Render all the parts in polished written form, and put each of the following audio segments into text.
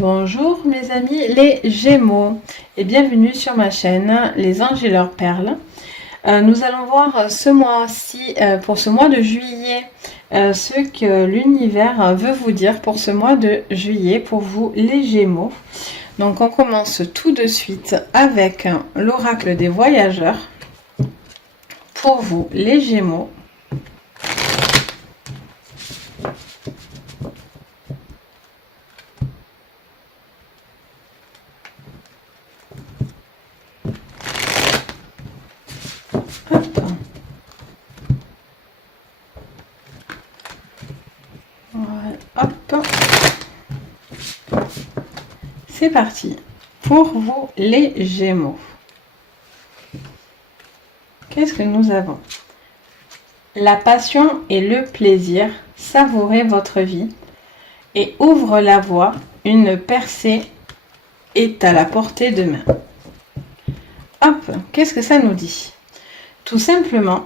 Bonjour mes amis les Gémeaux et bienvenue sur ma chaîne Les Anges et leurs perles. Nous allons voir ce mois-ci, pour ce mois de juillet, ce que l'univers veut vous dire pour ce mois de juillet pour vous les Gémeaux. Donc on commence tout de suite avec l'oracle des voyageurs pour vous les Gémeaux. Hop, c'est parti pour vous les Gémeaux. Qu'est-ce que nous avons? La passion et le plaisir, savourez votre vie et ouvre la voie, une percée est à la portée de main. Hop, qu'est-ce que ça nous dit? Tout simplement,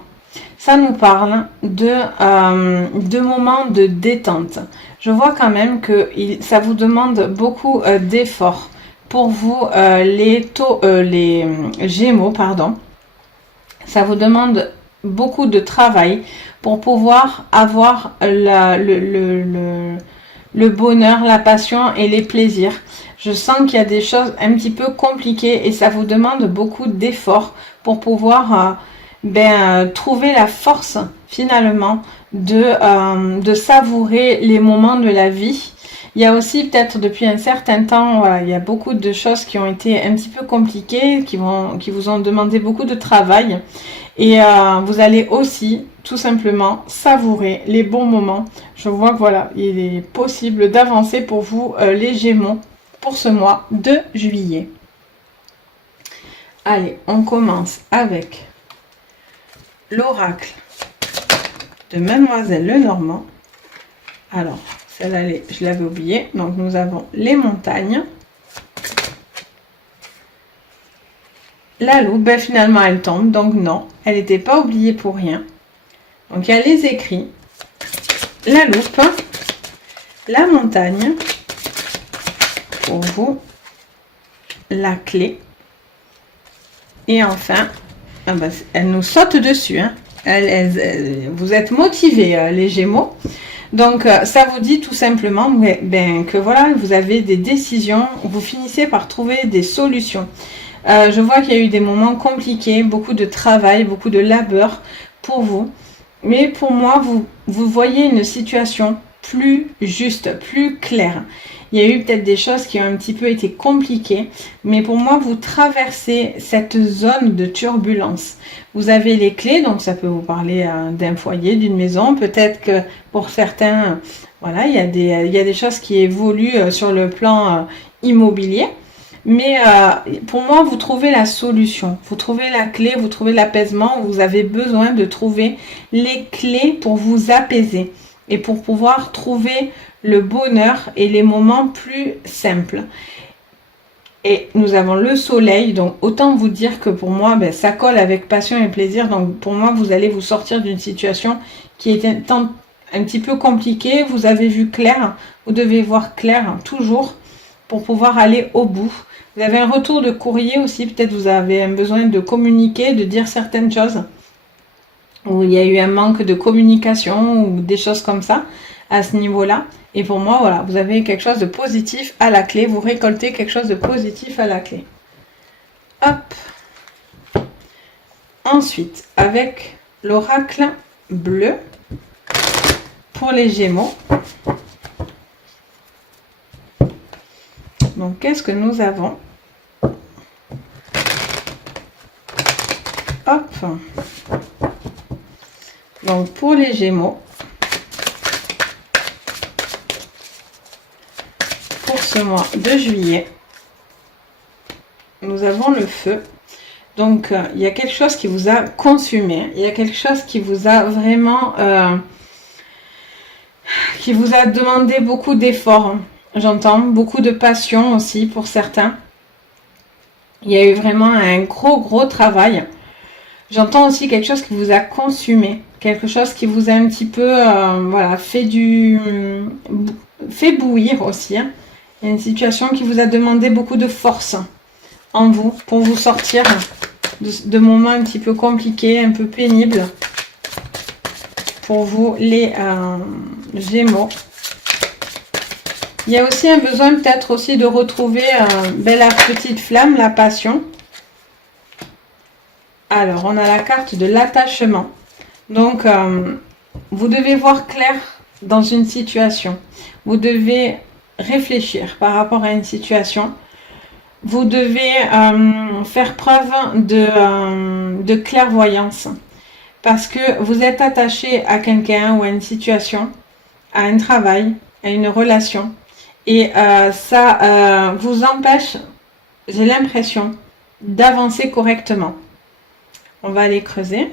ça nous parle de moments de détente. Je vois quand même que ça vous demande beaucoup d'efforts pour vous, les Gémeaux, pardon. Ça vous demande beaucoup de travail pour pouvoir avoir le bonheur, la passion et les plaisirs. Je sens qu'il y a des choses un petit peu compliquées et ça vous demande beaucoup d'efforts pour pouvoir trouver la force finalement de savourer les moments de la vie. Il y a aussi peut-être depuis un certain temps, voilà, il y a beaucoup de choses qui ont été un petit peu compliquées, qui vous ont demandé beaucoup de travail. Et vous allez aussi tout simplement savourer les bons moments. Je vois que voilà, il est possible d'avancer pour vous les Gémeaux pour ce mois de juillet. Allez, on commence avec l'oracle de Mademoiselle Lenormand. Alors, celle-là, je l'avais oubliée. Donc, nous avons les montagnes. La loupe, ben, finalement, elle tombe. Donc, non, elle n'était pas oubliée pour rien. Donc, il y a les écrits. La loupe. La montagne. Pour vous. La clé. Et enfin, ah ben, elle nous saute dessus. Hein. Vous êtes motivés, les Gémeaux. Donc, ça vous dit tout simplement que voilà, vous avez des décisions, vous finissez par trouver des solutions. Je vois qu'il y a eu des moments compliqués, beaucoup de travail, beaucoup de labeur pour vous. Mais pour moi, vous voyez une situation plus juste, plus claire. Il y a eu peut-être des choses qui ont un petit peu été compliquées, mais pour moi, vous traversez cette zone de turbulence. Vous avez les clés, donc ça peut vous parler d'un foyer, d'une maison. Peut-être que pour certains, voilà, il y a des choses qui évoluent sur le plan immobilier. Mais pour moi, vous trouvez la solution, vous trouvez la clé, vous trouvez l'apaisement. Vous avez besoin de trouver les clés pour vous apaiser et pour pouvoir trouver le bonheur et les moments plus simples. Et nous avons le soleil, donc autant vous dire que pour moi, ça colle avec passion et plaisir. Donc pour moi, vous allez vous sortir d'une situation qui était un petit peu compliquée. Vous avez vu clair, vous devez voir clair toujours pour pouvoir aller au bout. Vous avez un retour de courrier aussi, peut-être vous avez un besoin de communiquer, de dire certaines choses. Ou il y a eu un manque de communication ou des choses comme ça à ce niveau-là. Et pour moi, voilà, vous avez quelque chose de positif à la clé. Vous récoltez quelque chose de positif à la clé. Hop. Ensuite, avec l'oracle bleu pour les Gémeaux. Donc, qu'est-ce que nous avons? Hop. Donc, pour les Gémeaux, pour ce mois de juillet, nous avons le feu. Donc, il y a quelque chose qui vous a consumé. Il y a quelque chose qui vous a vraiment... qui vous a demandé beaucoup d'efforts. J'entends beaucoup de passion aussi pour certains. Il y a eu vraiment un gros travail. J'entends aussi quelque chose qui vous a consumé. Quelque chose qui vous a un petit peu voilà, fait bouillir aussi. Hein. Il y a une situation qui vous a demandé beaucoup de force en vous pour vous sortir de moments un petit peu compliqués, un peu pénibles pour vous les Gémeaux. Il y a aussi un besoin peut-être aussi de retrouver la petite flamme, la passion. Alors, on a la carte de l'attachement. Donc, vous devez voir clair dans une situation. Vous devez réfléchir par rapport à une situation. Vous devez faire preuve de clairvoyance. Parce que vous êtes attaché à quelqu'un ou à une situation, à un travail, à une relation. Et ça vous empêche, j'ai l'impression, d'avancer correctement. On va aller creuser.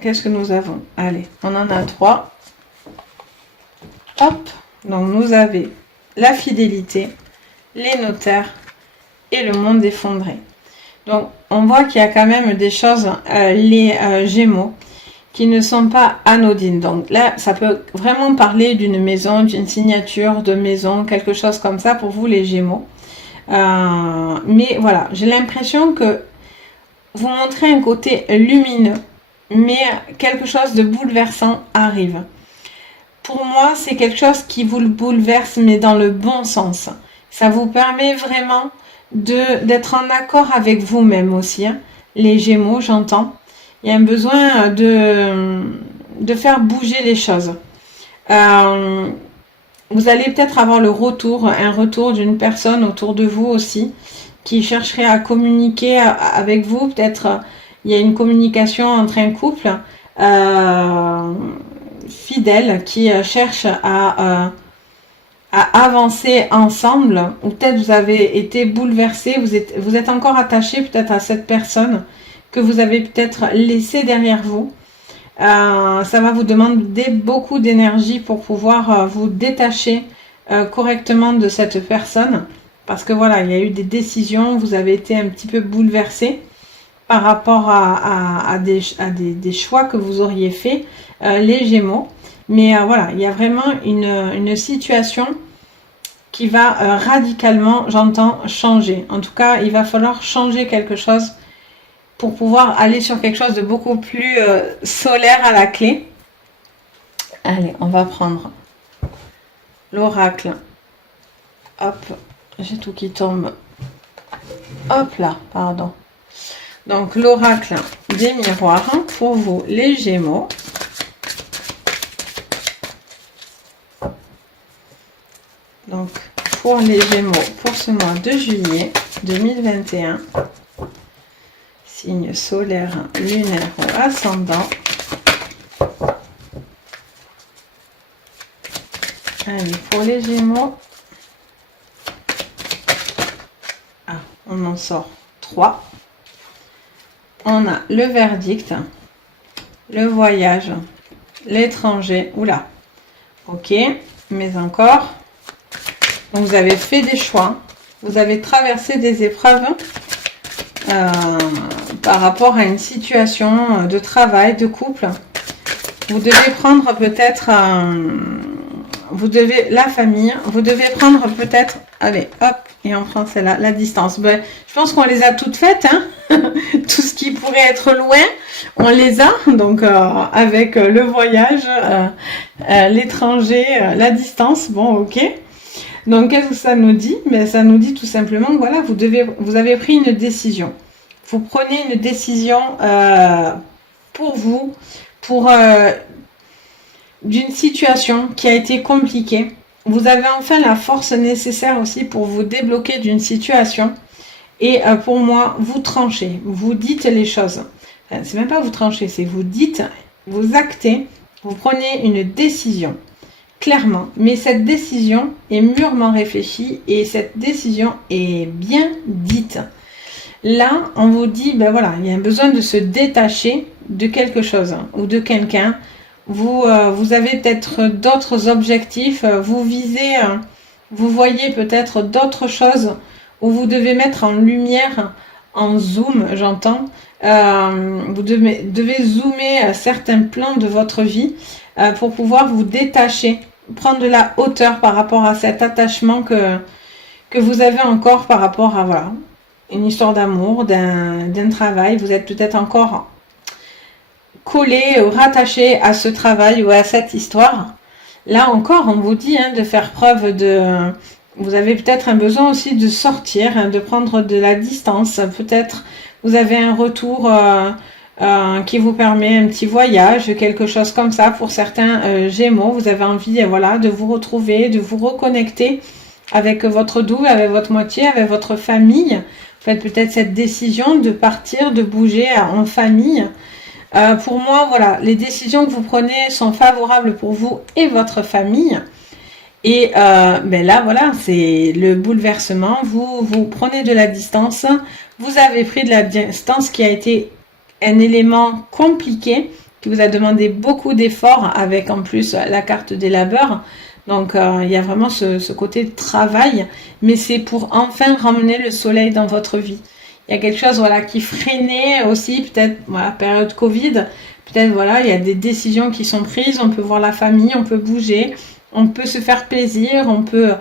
Qu'est-ce que nous avons? Allez, on en a 3. Hop, donc nous avons la fidélité, les notaires et le monde effondré. Donc, on voit qu'il y a quand même des choses, les Gémeaux, qui ne sont pas anodines. Donc là, ça peut vraiment parler d'une maison, d'une signature de maison, quelque chose comme ça pour vous les Gémeaux. Mais voilà, j'ai l'impression que vous montrez un côté lumineux, mais quelque chose de bouleversant arrive. Pour moi, c'est quelque chose qui vous le bouleverse, mais dans le bon sens. Ça vous permet vraiment d'être en accord avec vous-même aussi, hein. Les Gémeaux, j'entends. Il y a un besoin de faire bouger les choses. Vous allez peut-être avoir un retour d'une personne autour de vous aussi, qui chercherait à communiquer avec vous. Peut-être il y a une communication entre un couple fidèle qui cherche à avancer ensemble, ou peut-être vous avez été bouleversé, vous êtes encore attaché peut-être à cette personne que vous avez peut-être laissé derrière vous. Ça va vous demander beaucoup d'énergie pour pouvoir vous détacher correctement de cette personne, parce que voilà, il y a eu des décisions, vous avez été un petit peu bouleversé par rapport à des choix que vous auriez fait, les Gémeaux. Mais voilà, il y a vraiment une situation qui va radicalement, j'entends, changer. En tout cas, il va falloir changer quelque chose pour pouvoir aller sur quelque chose de beaucoup plus solaire à la clé. Allez, on va prendre l'oracle. Hop, j'ai tout qui tombe. Hop là, pardon. Donc, l'oracle des miroirs pour vous, les Gémeaux. Donc, pour les Gémeaux, pour ce mois de juillet 2021, signe solaire, lunaire ou ascendant. Allez, pour les Gémeaux, on en sort 3. On a le verdict, le voyage, l'étranger, oula, ok, mais encore. Donc, vous avez fait des choix, vous avez traversé des épreuves par rapport à une situation de travail, de couple. Vous devez prendre peut-être, la famille, vous devez prendre peut-être, allez, hop, et on prend celle-là, la distance. Ben, je pense qu'on les a toutes faites, hein. Tout ce qui pourrait être loin, on les a. Donc, avec le voyage, l'étranger, la distance, bon, ok. Donc, qu'est-ce que ça nous dit? Mais ça nous dit tout simplement que voilà, vous avez pris une décision. Vous prenez une décision pour vous, d'une situation qui a été compliquée. Vous avez enfin la force nécessaire aussi pour vous débloquer d'une situation. Et pour moi, vous tranchez, vous dites les choses. Enfin, c'est même pas vous tranchez, c'est vous dites, vous actez, vous prenez une décision. Clairement, mais cette décision est mûrement réfléchie et cette décision est bien dite. Là, on vous dit, ben voilà, il y a un besoin de se détacher de quelque chose ou de quelqu'un. Vous avez peut-être d'autres objectifs, vous visez, vous voyez peut-être d'autres choses où vous devez mettre en lumière, en zoom, j'entends. Vous devez zoomer certains plans de votre vie pour pouvoir vous détacher prendre de la hauteur par rapport à cet attachement que vous avez encore par rapport à voilà, une histoire d'amour, d'un travail. Vous êtes peut-être encore collé ou rattaché à ce travail ou à cette histoire. Là encore, on vous dit de faire preuve de... Vous avez peut-être un besoin aussi de sortir, de prendre de la distance. Peut-être vous avez un retour qui vous permet un petit voyage, quelque chose comme ça. Pour certains Gémeaux, vous avez envie voilà, de vous retrouver, de vous reconnecter avec votre double, avec votre moitié, avec votre famille. Vous faites peut-être cette décision de partir, de bouger en famille. Pour moi, voilà, les décisions que vous prenez sont favorables pour vous et votre famille. Et ben là, voilà, c'est le bouleversement. Vous prenez de la distance. Vous avez pris de la distance qui a été un élément compliqué, qui vous a demandé beaucoup d'efforts, avec en plus la carte des labeurs. Donc, il y a vraiment ce côté de travail. Mais c'est pour enfin ramener le soleil dans votre vie. Il y a quelque chose voilà, qui freinait aussi, peut-être, voilà, période Covid. Peut-être, voilà, il y a des décisions qui sont prises. On peut voir la famille, on peut bouger. On peut se faire plaisir, on peut...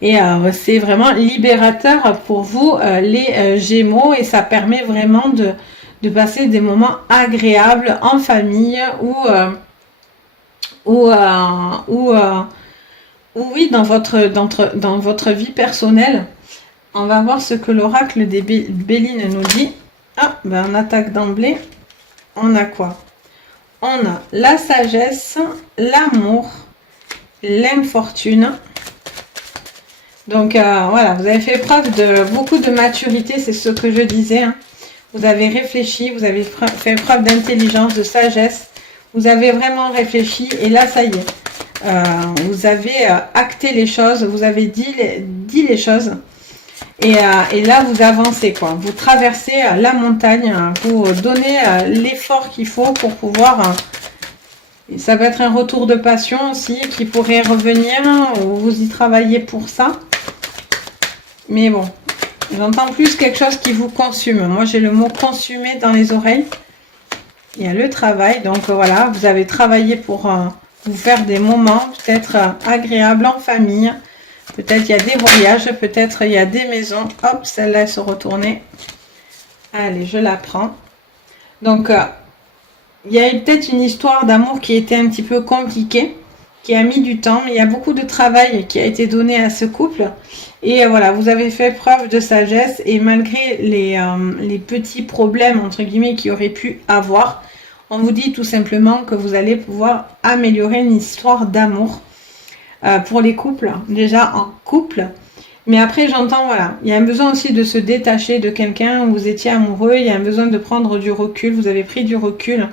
Et c'est vraiment libérateur pour vous, les Gémeaux, et ça permet vraiment de passer des moments agréables en famille ou oui, dans votre vie personnelle. On va voir ce que l'oracle des Béline nous dit. Ah, ben on attaque d'emblée. On a quoi? On a la sagesse, l'amour, l'infortune. Donc voilà, vous avez fait preuve de beaucoup de maturité, c'est ce que je disais. Vous avez réfléchi, vous avez fait preuve d'intelligence, de sagesse. Vous avez vraiment réfléchi et là, ça y est. Vous avez acté les choses, vous avez dit les choses. Et là, vous avancez, quoi. Vous traversez la montagne, vous donnez l'effort qu'il faut pour pouvoir... ça peut être un retour de passion aussi qui pourrait revenir, ou vous y travaillez pour ça. Mais bon, j'entends plus quelque chose qui vous consume. Moi, j'ai le mot consumer dans les oreilles. Il y a le travail, donc voilà, vous avez travaillé pour vous faire des moments peut-être agréables en famille. Peut-être il y a des voyages, peut-être il y a des maisons. Hop, celle-là se retourner. Allez, je la prends. Donc, il y a peut-être une histoire d'amour qui était un petit peu compliquée, qui a mis du temps, mais il y a beaucoup de travail qui a été donné à ce couple. Et voilà, vous avez fait preuve de sagesse et malgré les petits problèmes, entre guillemets, qu'il y aurait pu avoir, on vous dit tout simplement que vous allez pouvoir améliorer une histoire d'amour pour les couples, déjà en couple. Mais après, j'entends, voilà, il y a un besoin aussi de se détacher de quelqu'un où vous étiez amoureux, il y a un besoin de prendre du recul, vous avez pris du recul,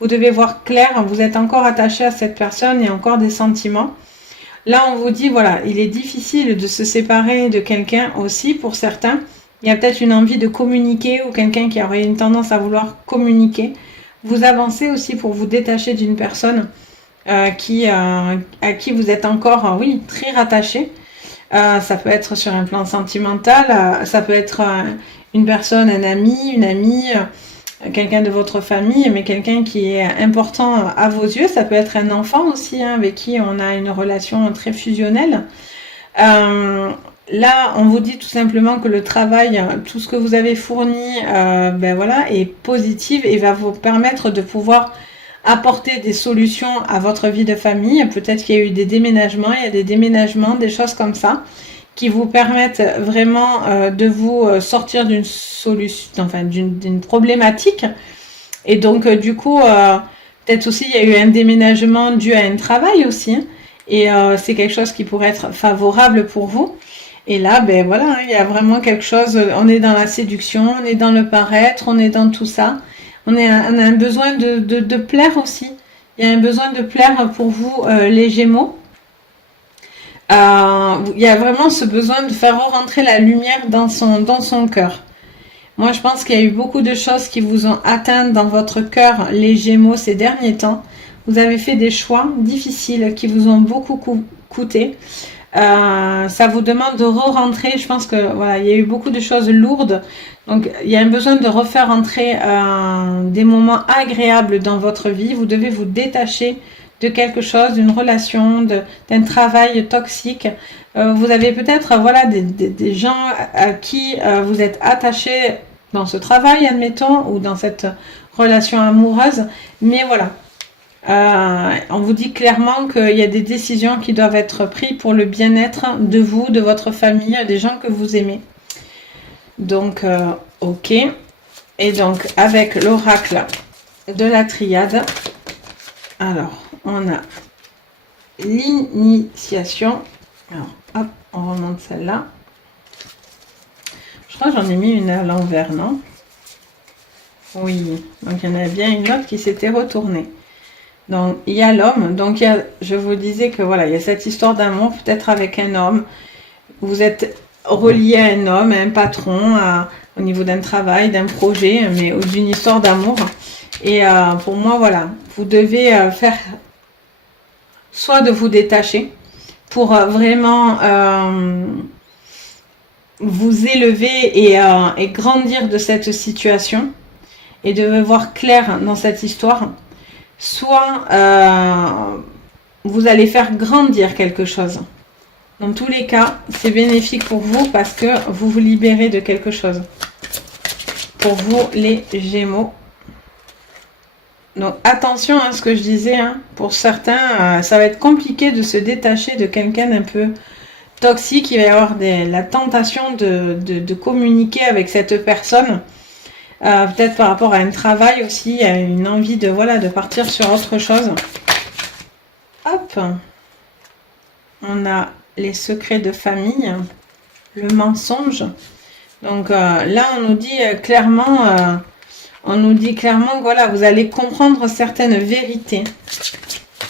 vous devez voir clair, vous êtes encore attaché à cette personne, il y a encore des sentiments. Là, on vous dit, voilà, il est difficile de se séparer de quelqu'un aussi pour certains. Il y a peut-être une envie de communiquer ou quelqu'un qui aurait une tendance à vouloir communiquer. Vous avancez aussi pour vous détacher d'une personne à qui vous êtes encore, oui, très rattaché. Ça peut être sur un plan sentimental, ça peut être une personne, un ami, une amie, quelqu'un de votre famille, mais quelqu'un qui est important à vos yeux. Ça peut être un enfant aussi, avec qui on a une relation très fusionnelle. Là, on vous dit tout simplement que le travail, tout ce que vous avez fourni, ben voilà, est positif et va vous permettre de pouvoir apporter des solutions à votre vie de famille. Peut-être qu'il y a eu des déménagements, il y a des déménagements, des choses comme ça, qui vous permettent vraiment de vous sortir d'une solution, enfin d'une problématique. Et donc, du coup, peut-être aussi, il y a eu un déménagement dû à un travail aussi. Et c'est quelque chose qui pourrait être favorable pour vous. Et là, ben voilà, il y a vraiment quelque chose, on est dans la séduction, on est dans le paraître, on est dans tout ça. On a un besoin de plaire aussi. Il y a un besoin de plaire pour vous, les Gémeaux. Il y a vraiment ce besoin de faire rentrer la lumière dans son cœur. Moi, je pense qu'il y a eu beaucoup de choses qui vous ont atteint dans votre cœur, les Gémeaux, ces derniers temps. Vous avez fait des choix difficiles qui vous ont beaucoup coûté. Ça vous demande de re-rentrer. Je pense que voilà, il y a eu beaucoup de choses lourdes. Donc, il y a un besoin de refaire entrer des moments agréables dans votre vie. Vous devez vous détacher de quelque chose, d'une relation, d'un travail toxique. Vous avez peut-être voilà, des gens à qui vous êtes attachés dans ce travail, admettons, ou dans cette relation amoureuse. Mais voilà, on vous dit clairement qu'il y a des décisions qui doivent être prises pour le bien-être de vous, de votre famille, des gens que vous aimez. Donc, ok. Et donc, avec l'oracle de la triade, alors, on a l'initiation. Alors, hop, on remonte celle-là. Je crois que j'en ai mis une à l'envers, non? Oui, donc il y en a bien une autre qui s'était retournée. Donc, il y a l'homme. Donc, je vous disais que voilà, il y a cette histoire d'amour, peut-être avec un homme. Vous êtes relié à un homme, à un patron, au niveau d'un travail, d'un projet, mais ou d'une histoire d'amour. Et pour moi, voilà, vous devez faire soit de vous détacher pour vraiment vous élever et grandir de cette situation et de voir clair dans cette histoire, soit vous allez faire grandir quelque chose. Dans tous les cas, c'est bénéfique pour vous parce que vous vous libérez de quelque chose. Pour vous, les Gémeaux. Donc, attention à ce que je disais. Hein. Pour certains, ça va être compliqué de se détacher de quelqu'un d'un peu toxique. Il va y avoir la tentation de communiquer avec cette personne. Peut-être par rapport à un travail aussi, à une envie de, voilà, de partir sur autre chose. Hop. On a les secrets de famille, le mensonge. Donc là, on nous dit clairement que voilà, vous allez comprendre certaines vérités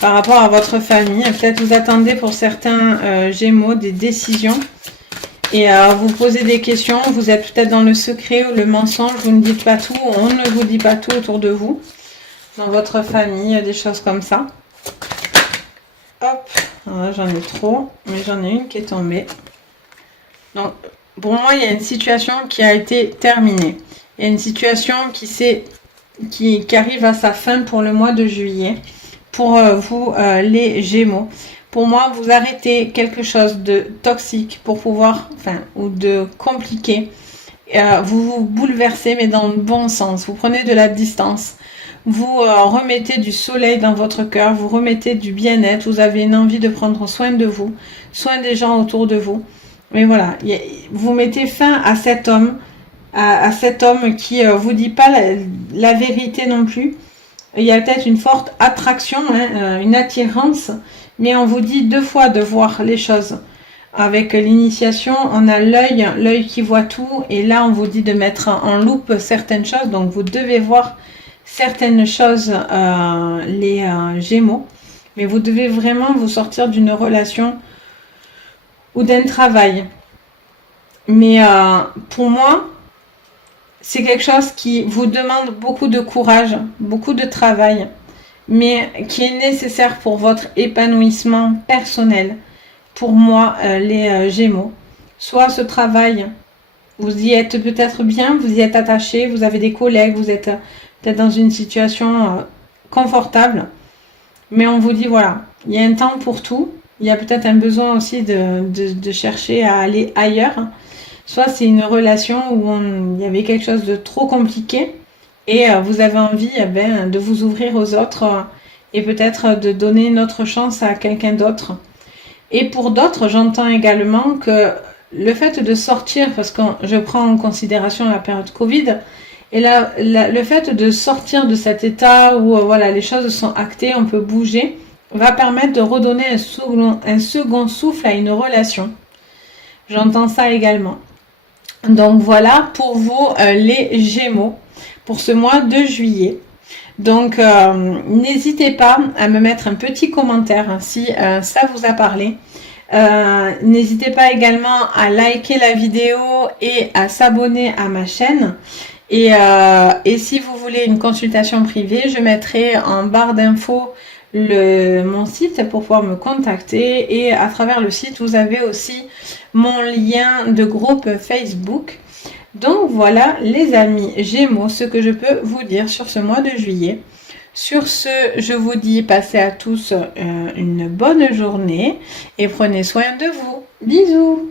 par rapport à votre famille. Peut-être vous attendez pour certains Gémeaux des décisions et vous posez des questions. Vous êtes peut-être dans le secret ou le mensonge. Vous ne dites pas tout, on ne vous dit pas tout autour de vous, dans votre famille, des choses comme ça. Hop. J'en ai trop, mais j'en ai une qui est tombée. Donc, pour moi, il y a une situation qui a été terminée. Il y a une situation qui arrive à sa fin pour le mois de juillet. Pour vous, les Gémeaux. Pour moi, vous arrêtez quelque chose de toxique pour pouvoir, ou de compliqué. Vous vous bouleversez, mais dans le bon sens. Vous prenez de la distance. Vous remettez du soleil dans votre cœur, vous remettez du bien-être, vous avez une envie de prendre soin de vous, soin des gens autour de vous. Mais voilà, vous mettez fin à cet homme, à cet homme qui vous dit pas la vérité non plus. Il y a peut-être une forte attraction, hein, une attirance, mais on vous dit deux fois de voir les choses. Avec l'initiation, on a l'œil qui voit tout, et là on vous dit de mettre en loupe certaines choses, donc vous devez voir certaines choses, les Gémeaux, mais vous devez vraiment vous sortir d'une relation ou d'un travail. Mais pour moi, c'est quelque chose qui vous demande beaucoup de courage, beaucoup de travail, mais qui est nécessaire pour votre épanouissement personnel. Pour moi, les Gémeaux, soit ce travail, vous y êtes peut-être bien, vous y êtes attaché, vous avez des collègues, vous êtes peut-être dans une situation confortable, mais on vous dit voilà, il y a un temps pour tout, il y a peut-être un besoin aussi de chercher à aller ailleurs, soit c'est une relation où il y avait quelque chose de trop compliqué et vous avez envie de vous ouvrir aux autres et peut-être de donner une autre chance à quelqu'un d'autre. Et pour d'autres, j'entends également que le fait de sortir, parce que je prends en considération la période Covid, et là, le fait de sortir de cet état où voilà, les choses sont actées, on peut bouger, va permettre de redonner un second souffle à une relation. J'entends ça également. Donc voilà pour vous les Gémeaux, pour ce mois de juillet. Donc n'hésitez pas à me mettre un petit commentaire si ça vous a parlé. N'hésitez pas également à liker la vidéo et à s'abonner à ma chaîne. Et si vous voulez une consultation privée, je mettrai en barre d'infos mon site pour pouvoir me contacter. Et à travers le site, vous avez aussi mon lien de groupe Facebook. Donc voilà les amis Gémeaux, ce que je peux vous dire sur ce mois de juillet. Sur ce, je vous dis passez à tous une bonne journée et prenez soin de vous. Bisous!